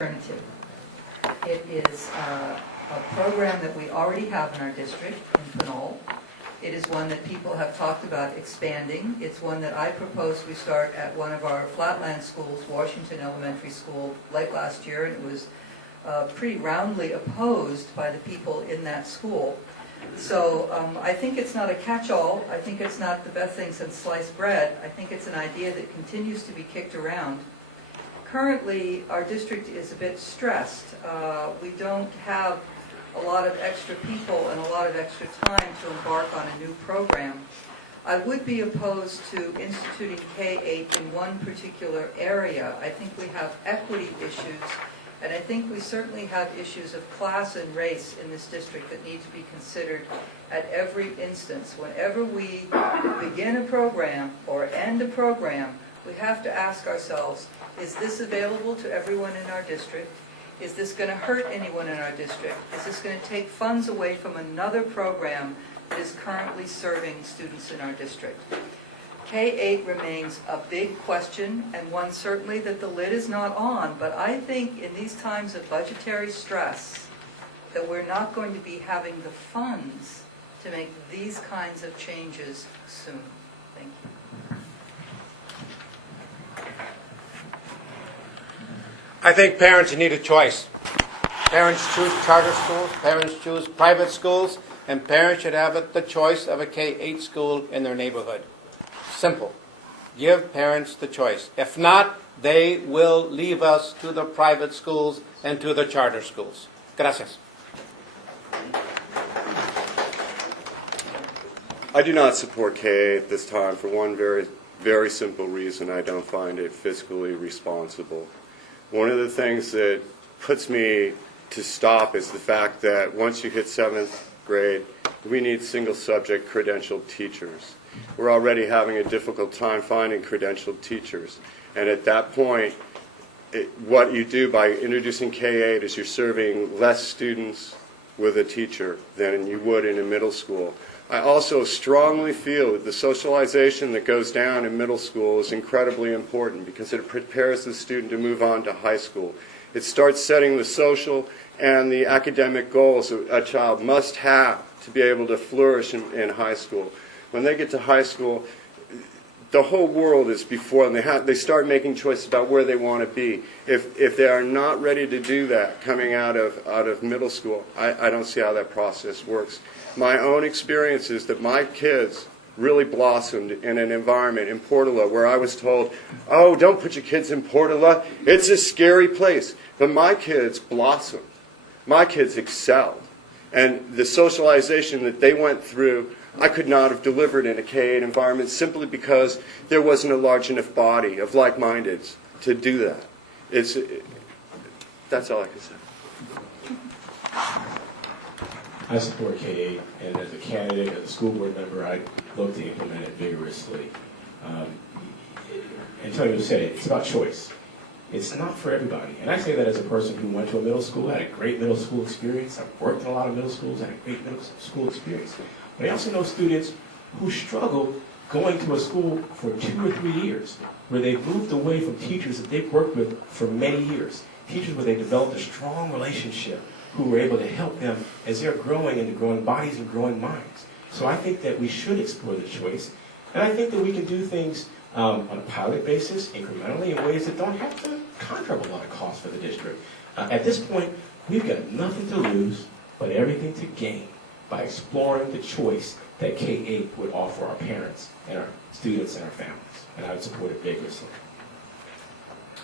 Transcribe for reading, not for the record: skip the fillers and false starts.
Alternative. It is a program that we already have in our district in Pinole. It is one that people have talked about expanding. It's one that I proposed we start at one of our flatland schools, Washington Elementary School, late last year, and it was pretty roundly opposed by the people in that school. So I think it's not a catch-all. I think it's not the best thing since sliced bread. I think it's an idea that continues to be kicked around. Currently, our district is a bit stressed. We don't have a lot of extra people and a lot of extra time to embark on a new program. I would be opposed to instituting K-8 in one particular area. I think we have equity issues, and I think we certainly have issues of class and race in this district that need to be considered at every instance. Whenever we begin a program or end a program, we have to ask ourselves, is this available to everyone in our district? Is this going to hurt anyone in our district? Is this going to take funds away from another program that is currently serving students in our district? K-8 remains a big question, and one certainly that the lid is not on, but I think in these times of budgetary stress that we're not going to be having the funds to make these kinds of changes soon. Thank you. I think parents need a choice. Parents choose charter schools, parents choose private schools, and parents should have the choice of a K-8 school in their neighborhood. Simple. Give parents the choice. If not, they will leave us to the private schools and to the charter schools. Gracias. I do not support K-8 at this time for one very simple reason. I don't find it fiscally responsible. One of the things that puts me to stop is the fact that once you hit 7th grade, we need single subject credentialed teachers. We're already having a difficult time finding credentialed teachers. And at that point, what you do by introducing K-8 is you're serving less students with a teacher than you would in a middle school. I also strongly feel that the socialization that goes down in middle school is incredibly important because it prepares the student to move on to high school. It starts setting the social and the academic goals a child must have to be able to flourish in high school. When they get to high school, the whole world is before them. They start making choices about where they want to be. If they are not ready to do that coming out of middle school, I don't see how that process works. My own experience is that my kids really blossomed in an environment in Portola where I was told, oh, don't put your kids in Portola. It's a scary place. But my kids blossomed. My kids excelled. And the socialization that they went through, I could not have delivered in a K-8 environment simply because there wasn't a large enough body of like-mindeds to do that. That's all I can say. I support K-8, and as a candidate, as a school board member, I'd look to implement it vigorously. Antonio said it, it's about choice. It's not for everybody. And I say that as a person who went to a middle school, had a great middle school experience. I've worked in a lot of middle schools, had a great middle school experience. But I also know students who struggle going to a school for 2 or 3 years, where they've moved away from teachers that they've worked with for many years, teachers where they developed a strong relationship, who were able to help them as they're growing into growing bodies and growing minds. So I think that we should explore the choice, and I think that we can do things on a pilot basis, incrementally, in ways that don't have to conjure up a lot of cost for the district. At this point, we've got nothing to lose, but everything to gain by exploring the choice that K-8 would offer our parents and our students and our families, and I would support it vigorously.